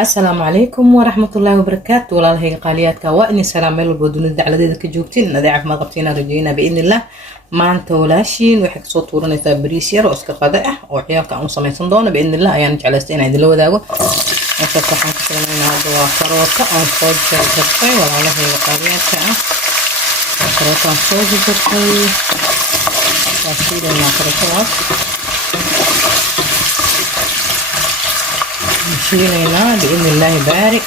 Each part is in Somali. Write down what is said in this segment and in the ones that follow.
السلام عليكم ورحمة الله وبركاته. والله هي قالياتك وإني سلام ميل البودون على ذلك جوبتين نذيعك ما قبتينا رجينا بإذن الله ما أنت ولاشين وحك صوت ورنا تبريسير وأسك قدائح وعيالك أم صميتون دونا بإذن الله يعني جعل استين عيد الله وداقو نفتح عن كسرنا هذا وكروتا أو صوت جرتي. والله هي قالياتك كروتا صوت جرتي وأشيل لنا كروتات نشيلنا بإذن الله بارك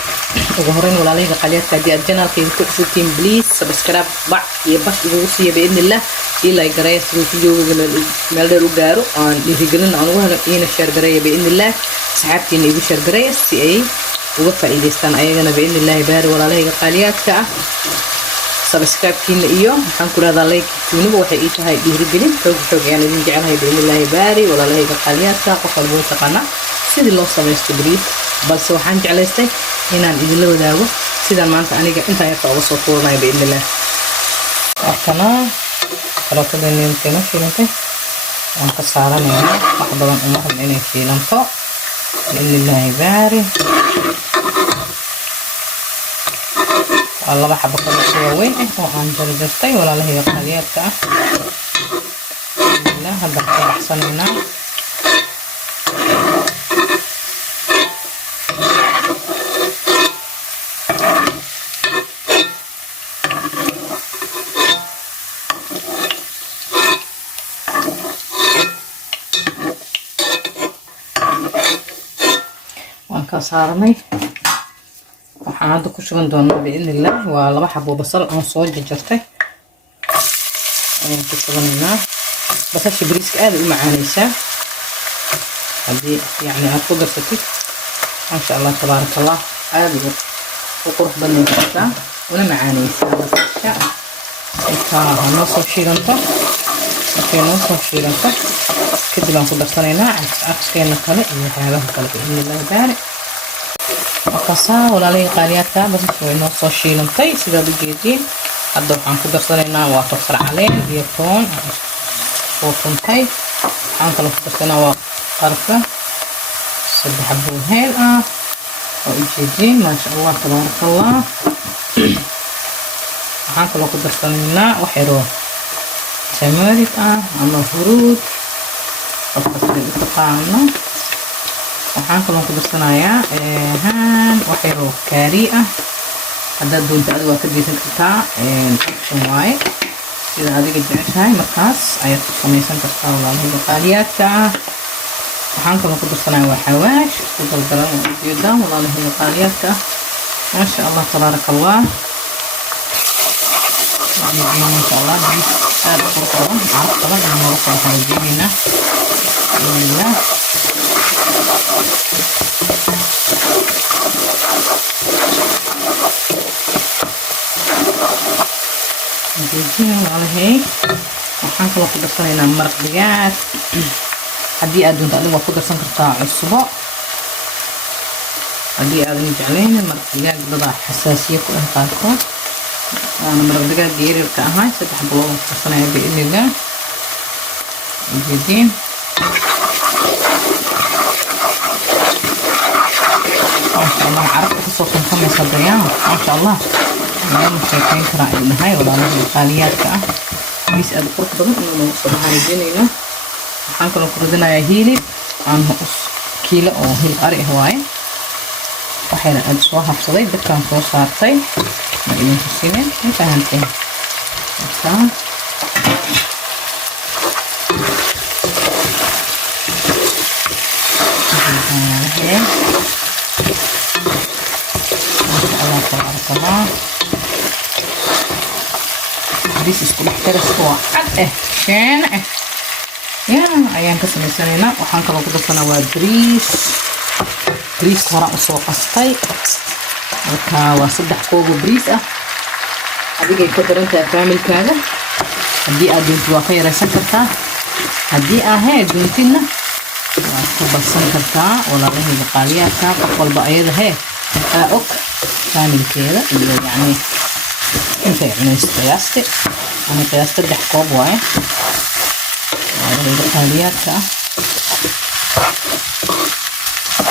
وظهرين ولا ليه قليات دي الجنال كي تكسبين بليز سبسكرايب باع يبقى يوصي بإذن الله إلا يقرأ الفيديو مالدر وجارو عن يهجلنا عن وهنا إيه الشر قرية بإذن الله سحبتي إني بشر قرية سي وقف إذا استان أيجنا بإذن الله بارك ولا ليه قليات كا سبسكرايب كين إياه حنقول هذا لايك كونه وحقيقة هاي يهجلين حق يعني نجعل هاي بإذن الله بارك ولا ليه قليات كا قفل بوتقنا sidii loo sameeyo bariis balse waxaan jeclaystay inaan idin la wadaago sida maanta aniga inta ay uga soo tuuranay biidnillah arkana karootadeenii inta shiilantay waan ka saaranaynaa wax badan uma rabno inay shiilanto biidnillah baari laba xabo kala weyn oo aan jarjartay walaalahay qaliyaadka ah biidnillah hadda ka baxsanaynaa صارني وحاضر كشغل دونا بإذن الله والله حبوا بصل أنا صوت جرتي أنا كشغلنا بس هالشي بريسك هذا المعانيسة هذه يعني أقدر ستي ما شاء الله تبارك الله هذا وقرح بني كذا ولا معانيسة بس أشياء إنها نص شيرنتا أوكي نص شيرنتا كده لو قدر صنينا أكسكينا كله هذا كله بإذن الله بارك وقصا ولا لي قالياتك بس شوي نص شيلنتي سيدا بجيتين هذا waxaan ku darsanaynaa waa kabsar caleen iyo toon oo tuntay waxaan kala ku darsanaa waa qarfa saddex xabo heel ah oo ijeedin ma sha Allah tabarakallah waxaan kala ku darsanaynaa wax yar oo tamarik ah ama huruud qofka taqaano waxaan kaloo ku darsanayaa wax yar oo kaari ah haddaad doonto adiga waa ka diisan kartaa action waaye sida adiga jeceshahay markaas ayaad ku samaysan kartaa walaalahay qaaliyaadka ah waxaan kaloo ku darsanayaa waa xawaash isku daldalan oo ujeedaan walaalahay qaaliyaadka ah ما شاء الله تبارك الله ما شاء الله هذا فرصة عرفت طبعا أنا وصل هنا بسم الله جيجين على هيك waxaan kaloo ku darsanaynaa maraq digaag haddii aad doonto adiga waa ku darsan kartaa cusbo haddii aadan jeclayn maraq digaag dadaa xasaasiye ku ah qaarkood waana maraq digaag yaryarka ahaa 3 bilood ku darsanaya biidnillah جيجين ما شاء الله عرفت خصوصا خمس صديان ما شاء الله ما مشاكين كراعي هاي ولا له قاليات كأ بيس أدخل بدن إنه صباح الجنينة حنك لو كردنا يا هيلي عن نص كيلو أو هيل قري هواي وحين أدسوها في صديق ده كان فوق صارتي ما بين السنين إيه فهمتين تمام الله تبارك الله بريس اسكو محترس هو عد شين يا ايام كسمي سنينا وحان كلو كدسنا waa بريس hore u soo qastay marka waa 3 koob بريس ah adiga ka darantaa familkaaga hadii aad doonto waa ka yaraysan kartaa hadii aad doontina waa ku badsan kartaa walaalahay qaaliyaadka qof walba ayada og familkeeda iyo yani inta qiyaastay أنا قياس 3 كوب واي هذا القاليات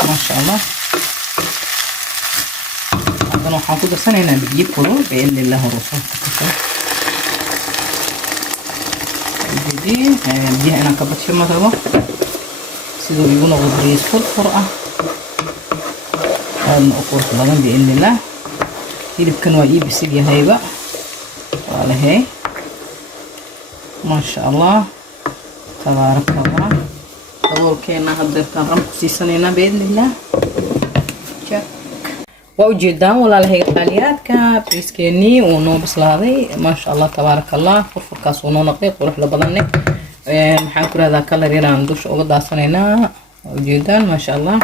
ما شاء الله haddana waxaan ku darsanaynaa biyo kulul biidnillah rusul biyaha inaan ka badsho ma rabo siduu igu noqdo bariis furfur ah aadna u qurux badan biidnillah hilibkan waa ii bisil yahayba waa lahey maasha allah tabaarakallah daboolkeena haddeertaan ram ku siisanaynaa biidnillah waa ujeedaan walaalahayga qaaliyaadka bariiskeenii wuu noo bislaaday maasha allah tabaarakallah furfurkaas wuu noo noqday quruxda badanne maxaan ku rahdaa kalar yaraan dusha uga daasanaynaa waa ujeedaan maasha allah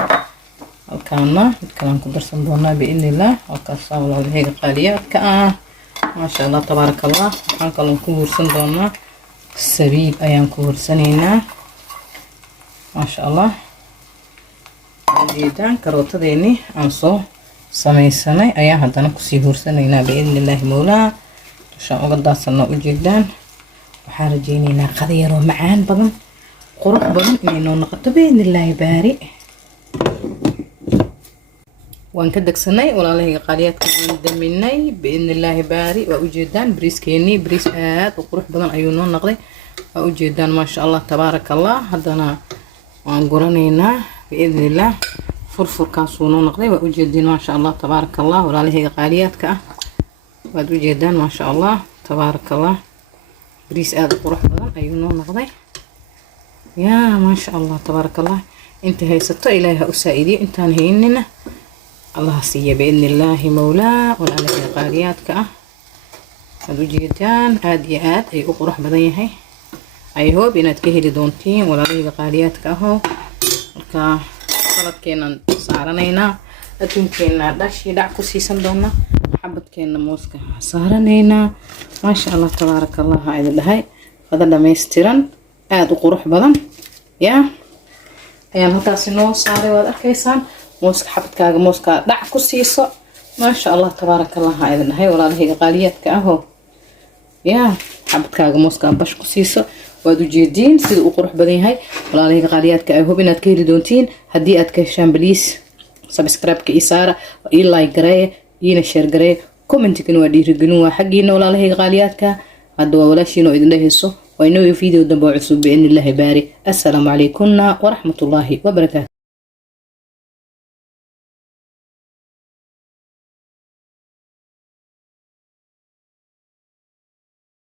halkaana mid kalaan ku darsan doonaa biidnillah halkaasaa walaalahayga qaaliyaadka ah maasha allah tabaarakallah waxaan kaloon ku huursan doonaa sabiib ayaan ku huursanaynaa maasha allah ujeedaan karootadeeni aan soo samaysanay ayaa haddana kusii huursanaynaa biidnillaahi mawlaa dushaan uga daadsanaa ujeedaan waxaan rajaynaynaa qada yaroo macaan badan qurux badan inay noo noqoto biidnillaahi baari waan ka degsanay walaalahayga qaaliyaadka waan daminay biidnillaahi baari waa ujeedaan bariiskeenii bariis aad u qurux badan ayuu noo noqday waa ujeedaan maasha allah tabaarakallah haddana waan guranaynaa biidnillah furfurkaasuu noo noqday waa ujeedin maasha allah tabaarakallah walaalahayga qaaliyaadka ah waad ujeedaan maasha allah tabaarakallah bariis aad u qurux badan ayuu noo noqday yaa maasha allah tabaarakallah inta haysato ilaahay ha u saa'idiyo intaan haynina allah siiya biidnillaahi mawlaa walaalahayga qaaliyaadka ah waad ujeedaan aad iyo aad ay u qurux badan yahay I hope inaad ka heli doontiin walaalahayga qaaliyaadka ahoo markaa saladkeenan saaranaynaa adduunkeena dhashi dhac ku siisan doona xabadkeena mooska saaranaynaa maasha allah tabaarakallah ayda dhahay qada dhameystiran aad u qurux badan yaa ayaan halkaasi noo saaray waad arkaysaan mooska xabadkaaga mooska dhac ku siiso maasha allah tabaarakallah ayda dhahay walaalahayga qaaliyaadka ahoo yaa xabadkaaga mooska bash ku siiso waad ujeediin sida uu qurux badan yahay walaalahayga qaaliyaadka ay hub inaad ka heli doontiin haddii aad ka heshaan please subscribe-ka ii saara ii like gareeya iina share gareeya commentikana waa dhiirigelin waa xaggiina walaalahayga qaaliyaadka hadda waa walaashiina oo idin dhehayso waa inoo video dambe oo cusub biidnillaahi baari assalaamu calaykum waraxmatullaahi wabarakaatu